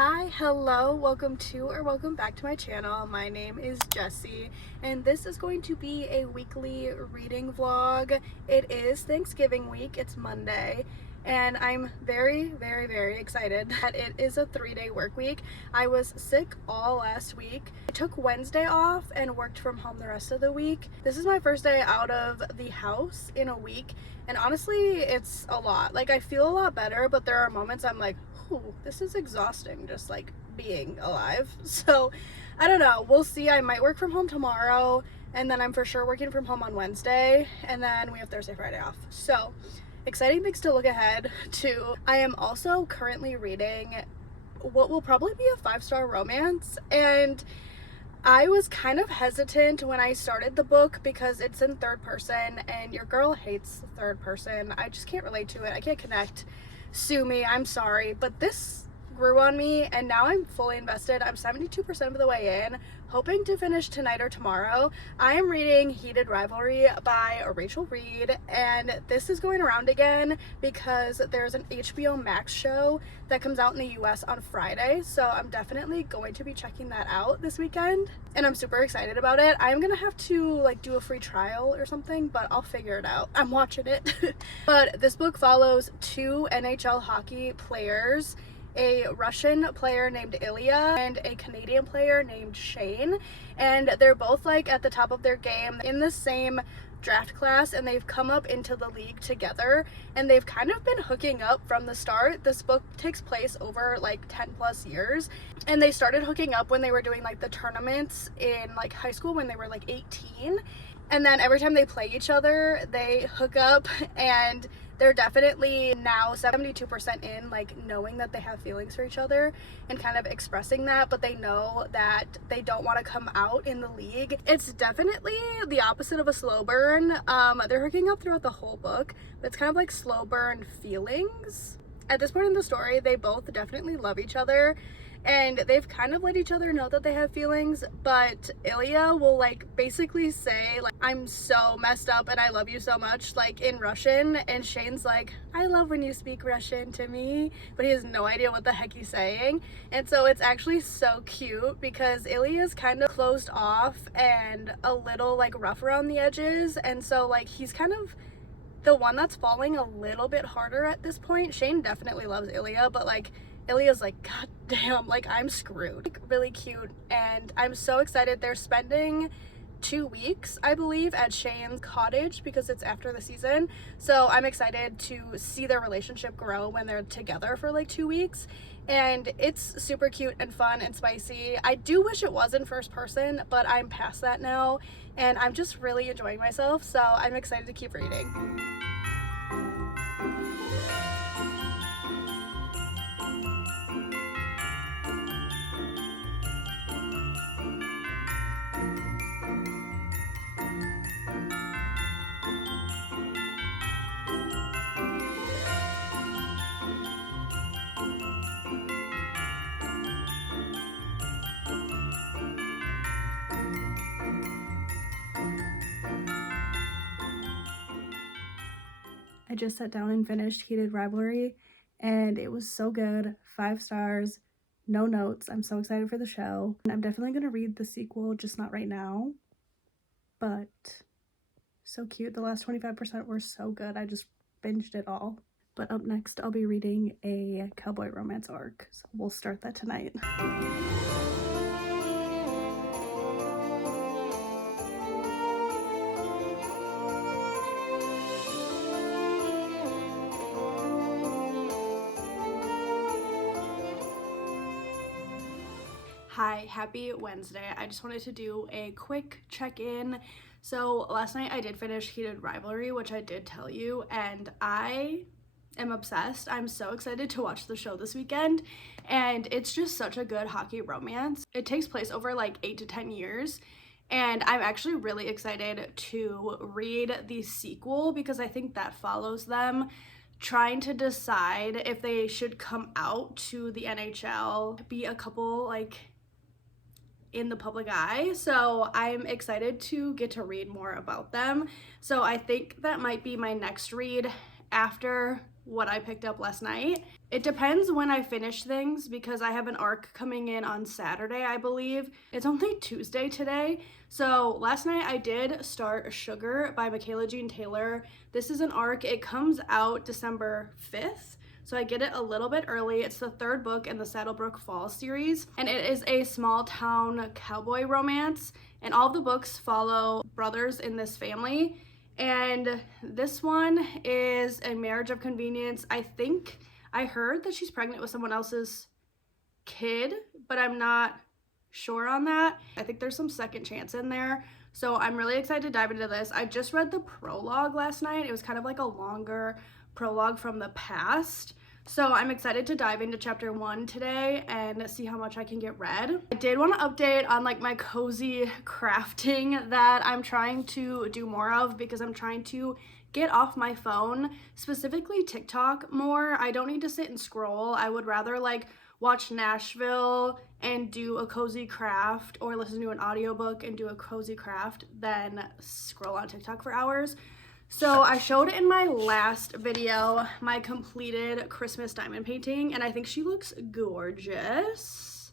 Hi, hello, welcome to or welcome back to my channel. My name is Jessie and this is going to be a weekly reading vlog. It is Thanksgiving week, it's Monday, and I'm very excited that it is a 3-day work week. I was sick all last week. I took Wednesday off and worked from home the rest of the week. This is my first day out of the house in a week, and honestly it's a lot. Like, I feel a lot better, but there are moments I'm like, ooh, this is exhausting, just like being alive. So I don't know, we'll see. I might work from home tomorrow, and then I'm for sure working from home on Wednesday, and then we have Thursday, Friday off. So exciting things to look ahead to. I am also currently reading what will probably be a 5-star romance, and I was kind of hesitant when I started the book because it's in third person and your girl hates third person. I just can't relate to it. I can't connect. Sue me, I'm sorry, but this grew on me and now I'm fully invested. I'm 72% of the way in, hoping to finish tonight or tomorrow. I am reading Heated Rivalry by Rachel Reed, and this is going around again because there's an HBO Max show that comes out in the US on Friday, so I'm definitely going to be checking that out this weekend and I'm super excited about it. I'm gonna have to like do a free trial or something, but I'll figure it out. I'm watching it. But this book follows 2 NHL hockey players, a Russian player named Ilya and a Canadian player named Shane, and they're both like at the top of their game in the same draft class, and they've come up into the league together and they've kind of been hooking up from the start. This book takes place over like 10 plus years, and they started hooking up when they were doing like the tournaments in like high school when they were like 18, and then every time they play each other they hook up, and they're definitely now 72% in, like knowing that they have feelings for each other and kind of expressing that, but they know that they don't want to come out in the league. It's definitely the opposite of a slow burn. They're hooking up throughout the whole book, but it's kind of like slow burn feelings. At this point in the story, they both definitely love each other and they've kind of let each other know that they have feelings, but Ilya will like basically say like, I'm so messed up and I love you so much, like in Russian, and Shane's like, I love when you speak Russian to me, but he has no idea what the heck he's saying. And so it's actually so cute because Ilya's kind of closed off and a little like rough around the edges, and so like he's kind of the one that's falling a little bit harder at this point. Shane definitely loves Ilya, but like Ilya's like, god damn, like I'm screwed. Like, really cute, and I'm so excited. They're spending 2 weeks, I believe, at Shane's cottage because it's after the season, so I'm excited to see their relationship grow when they're together for like 2 weeks, and it's super cute and fun and spicy. I do wish it was in first person, but I'm past that now and I'm just really enjoying myself, so I'm excited to keep reading. I just sat down and finished Heated Rivalry and it was so good. 5 stars, no notes. I'm so excited for the show. And I'm definitely gonna read the sequel, just not right now. But so cute. The last 25% were so good. I just binged it all. But up next, I'll be reading a cowboy romance arc. So we'll start that tonight. Hi, happy Wednesday. I just wanted to do a quick check-in. So last night I did finish Heated Rivalry, which I did tell you, and I am obsessed. I'm so excited to watch the show this weekend, and it's just such a good hockey romance. It takes place over like 8 to 10 years, and I'm actually really excited to read the sequel because I think that follows them trying to decide if they should come out to the NHL, be a couple like in the public eye. So I'm excited to get to read more about them. So I think that might be my next read after what I picked up last night. It depends when I finish things because I have an arc coming in on Saturday, I believe. It's only Tuesday today. So last night I did start Sugar by Michaela Jean Taylor. This is an arc. It comes out December 5th. So I get it a little bit early. It's the third book in the Saddlebrook Falls series. And it is a small town cowboy romance. And all of the books follow brothers in this family. And this one is a marriage of convenience. I heard that she's pregnant with someone else's kid, but I'm not sure on that. I think there's some second chance in there. So I'm really excited to dive into this. I just read the prologue last night. It was kind of like a longer prologue from the past. So I'm excited to dive into chapter 1 today and see how much I can get read. I did want to update on like my cozy crafting that I'm trying to do more of because I'm trying to get off my phone, specifically TikTok, more. I don't need to sit and scroll. I would rather like watch Nashville and do a cozy craft or listen to an audiobook and do a cozy craft than scroll on TikTok for hours. So I showed in my last video my completed Christmas diamond painting, and I think she looks gorgeous.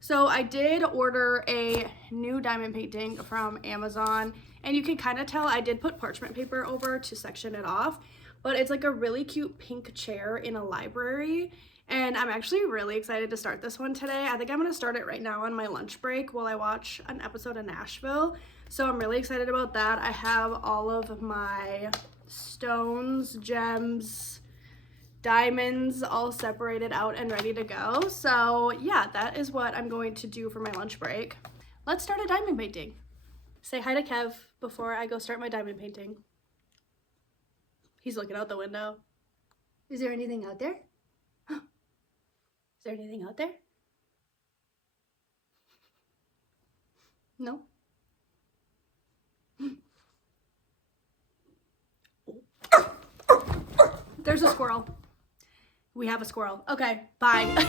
So I did order a new diamond painting from Amazon, and you can kind of tell I did put parchment paper over to section it off, but it's like a really cute pink chair in a library, and I'm actually really excited to start this one today. I think I'm going to start it right now on my lunch break while I watch an episode of Nashville. So I'm really excited about that. I have all of my stones, gems, diamonds all separated out and ready to go. So yeah, that is what I'm going to do for my lunch break. Let's start a diamond painting. Say hi to Kev before I go start my diamond painting. He's looking out the window. Is there anything out there? Is there anything out there? No? There's a squirrel. We have a squirrel. Okay, bye.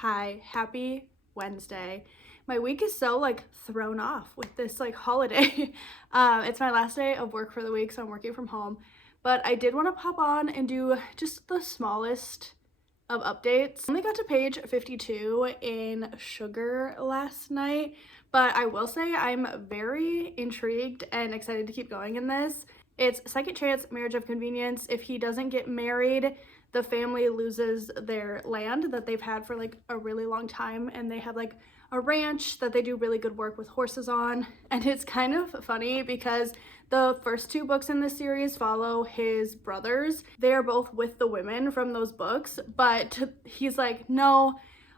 Hi, happy Wednesday. My week is so like thrown off with this like holiday. It's my last day of work for the week, so I'm working from home. But I did want to pop on and do just the smallest of updates. I only got to page 52 in Sugar last night, but I will say I'm very intrigued and excited to keep going in this. It's second chance marriage of convenience. If he doesn't get married, the family loses their land that they've had for like a really long time, and they have like a ranch that they do really good work with horses on. And it's kind of funny because the first 2 books in this series follow his brothers. They are both with the women from those books, but he's like, no,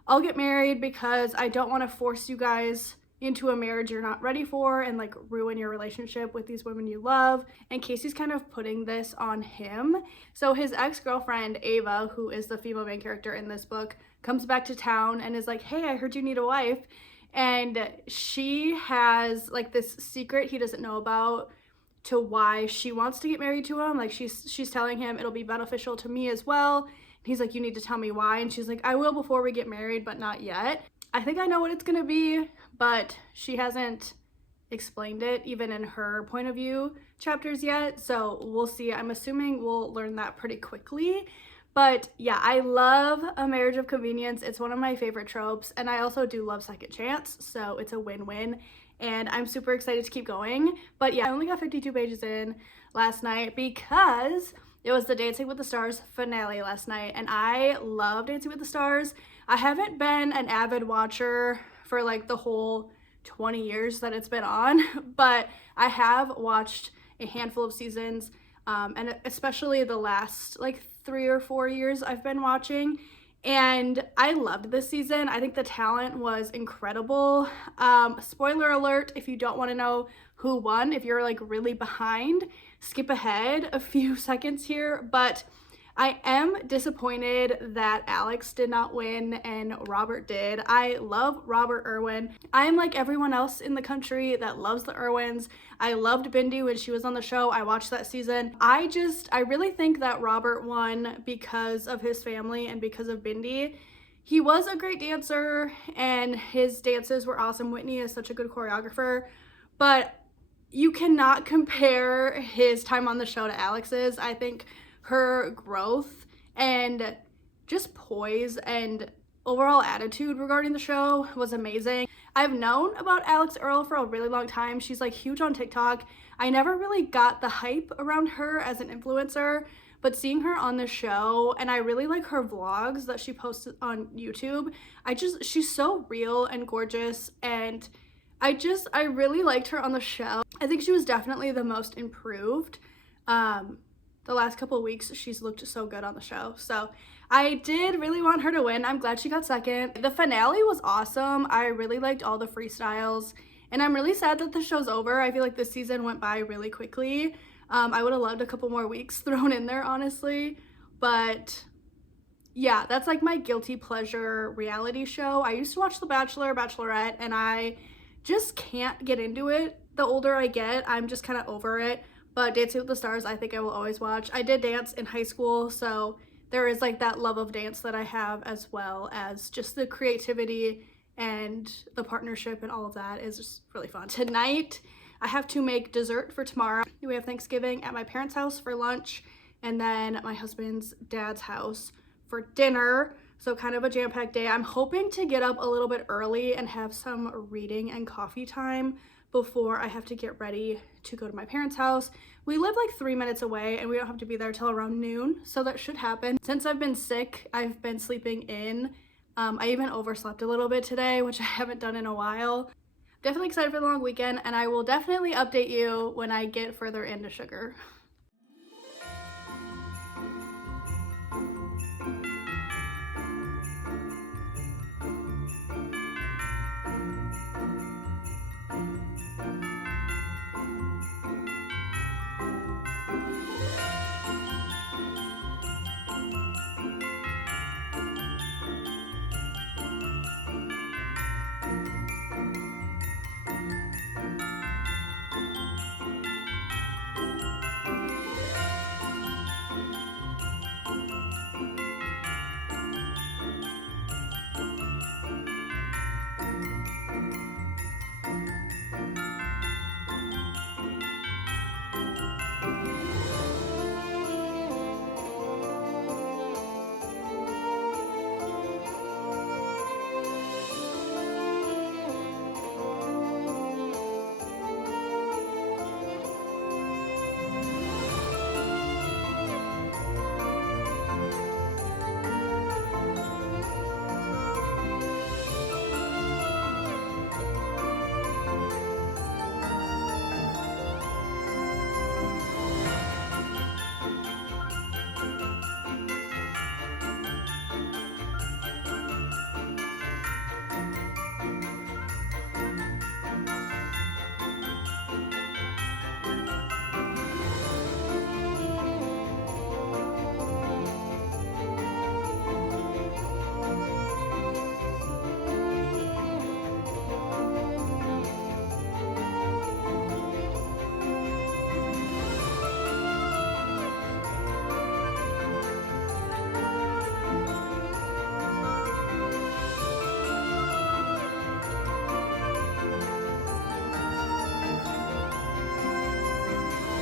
I'll get married because I don't want to force you guys into a marriage you're not ready for and like ruin your relationship with these women you love. And Casey's kind of putting this on him. So his ex-girlfriend Ava, who is the female main character in this book, comes back to town and is like, hey, I heard you need a wife. And she has like this secret he doesn't know about to why she wants to get married to him. Like she's telling him it'll be beneficial to me as well. And he's like, you need to tell me why. And she's like, I will before we get married, but not yet. I think I know what it's gonna be, but she hasn't explained it even in her point of view chapters yet, so we'll see. I'm assuming we'll learn that pretty quickly. But yeah, I love a marriage of convenience. It's one of my favorite tropes, and I also do love second chance, so it's a win-win, and I'm super excited to keep going. But yeah, I only got 52 pages in last night because it was the Dancing with the Stars finale last night, and I love Dancing with the Stars. I haven't been an avid watcher for like the whole 20 years that it's been on, but I have watched a handful of seasons, and especially the last like 3 or 4 years I've been watching, And I loved this season. I think the talent was incredible. Spoiler alert, if you don't want to know who won, if you're like really behind, skip ahead a few seconds here. But I am disappointed that Alex did not win and Robert did. I love Robert Irwin. I'm like everyone else in the country that loves the Irwins. I loved Bindi when she was on the show. I watched that season. I really think that Robert won because of his family and because of Bindi. He was a great dancer and his dances were awesome. Whitney is such a good choreographer, but you cannot compare his time on the show to Alex's. I think her growth and just poise and overall attitude regarding the show was amazing. I've known about Alex Earl for a really long time. She's like huge on TikTok. I never really got the hype around her as an influencer, but seeing her on the show, and I really like her vlogs that she posts on YouTube. She's so real and gorgeous, and I really liked her on the show. I think she was definitely the most improved. The last couple of weeks, she's looked so good on the show. So I did really want her to win. I'm glad she got second. The finale was awesome. I really liked all the freestyles, and I'm really sad that the show's over. I feel like this season went by really quickly. I would have loved a couple more weeks thrown in there, honestly. But yeah, that's like my guilty pleasure reality show. I used to watch The Bachelor, Bachelorette, and I just can't get into it. The older I get, I'm just kind of over it. But Dancing with the Stars, I think I will always watch. I did dance in high school, so there is like that love of dance that I have, as well as just the creativity and the partnership, and all of that is just really fun. Tonight, I have to make dessert for tomorrow. We have Thanksgiving at my parents' house for lunch, and then at my husband's dad's house for dinner. So kind of a jam-packed day. I'm hoping to get up a little bit early and have some reading and coffee time before I have to get ready to go to my parents' house. We live like 3 minutes away and we don't have to be there till around noon, so that should happen. Since I've been sick, I've been sleeping in. I even overslept a little bit today, which I haven't done in a while. Definitely excited for the long weekend, and I will definitely update you when I get further into sugar.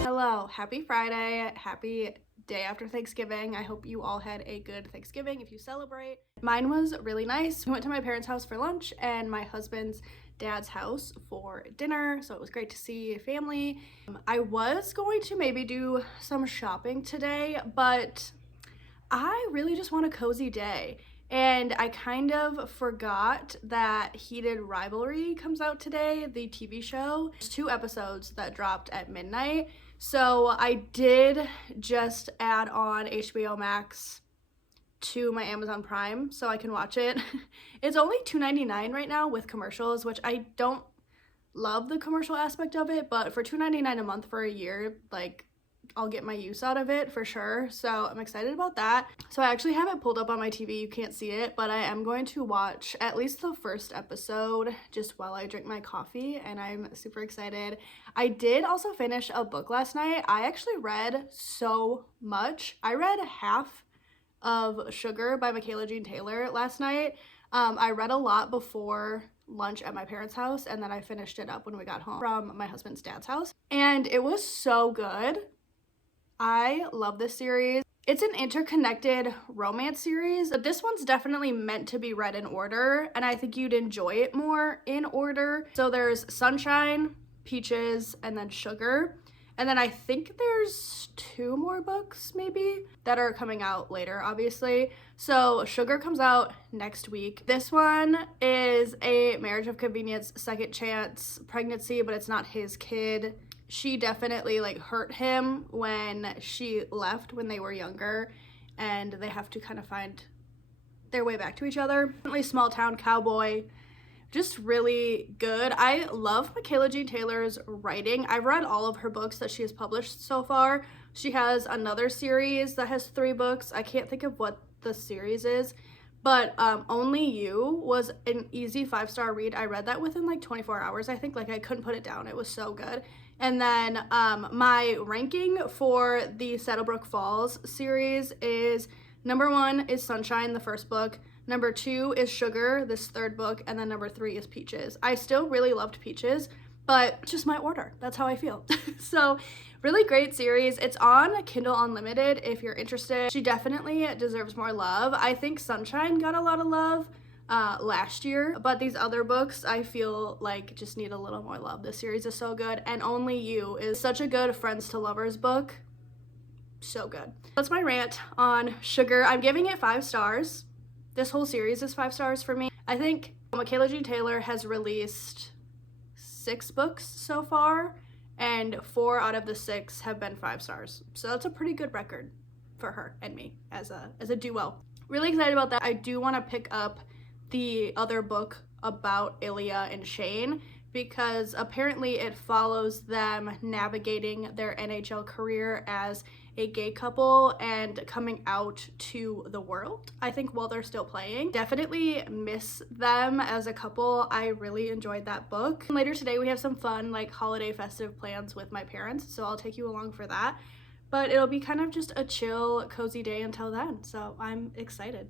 Hello, happy Friday, happy day after Thanksgiving. I hope you all had a good Thanksgiving if you celebrate. Mine was really nice. We went to my parents' house for lunch and my husband's dad's house for dinner, so it was great to see family. I was going to maybe do some shopping today, but I really just want a cozy day. And I kind of forgot that Heated Rivalry comes out today, the TV show. There's 2 episodes that dropped at midnight. So I did just add on HBO Max to my Amazon Prime so I can watch it. It's only $2.99 right now with commercials, which I don't love the commercial aspect of it, but for $2.99 a month for a year, like, I'll get my use out of it for sure. So I'm excited about that. So I actually have it pulled up on my TV. You can't see it, but I am going to watch at least the first episode just while I drink my coffee, and I'm super excited. I did also finish a book last night. I actually read so much. I read half of Sugar by Michaela Jean Taylor last night. I read a lot before lunch at my parents' house, and then I finished it up when we got home from my husband's dad's house, and it was so good. I love this series. It's an interconnected romance series, but this one's definitely meant to be read in order, and I think you'd enjoy it more in order. So there's Sunshine, Peaches, and then Sugar. And then I think there's 2 more books maybe that are coming out later, obviously. So Sugar comes out next week. This one is a marriage of convenience, second chance pregnancy, but it's not his kid. She definitely like hurt him when she left when they were younger, and they have to kind of find their way back to each other. Definitely small town cowboy. Just really good. I love Michaela Jean Taylor's writing. I've read all of her books that she has published so far. She has another series that has 3 books. I can't think of what the series is, but Only You was an easy 5-star read. I read that within like 24 hours, I think. Like, I couldn't put it down. It was so good. And then my ranking for the Saddlebrook Falls series is number 1 is Sunshine, the first book. Number 2 is Sugar, this 3rd book, and then number 3 is Peaches. I still really loved Peaches, but it's just my order. That's how I feel. So really great series. It's on Kindle Unlimited if you're interested. She definitely deserves more love. I think Sunshine got a lot of love last year, but these other books I feel like just need a little more love. This series is so good, and Only You is such a good friends to lovers book. So good. That's my rant on Sugar. I'm giving it 5 stars. This whole series is 5 stars for me. I think Michaela Jean Taylor has released 6 books so far, and 4 out of the 6 have been 5 stars. So that's a pretty good record for her and me as a duo. Really excited about that. I do want to pick up the other book about Ilya and Shane, because apparently it follows them navigating their NHL career as a gay couple and coming out to the world, I think, while they're still playing. Definitely miss them as a couple. I really enjoyed that book. Later today we have some fun like holiday festive plans with my parents, so I'll take you along for that. But it'll be kind of just a chill, cozy day until then, so I'm excited.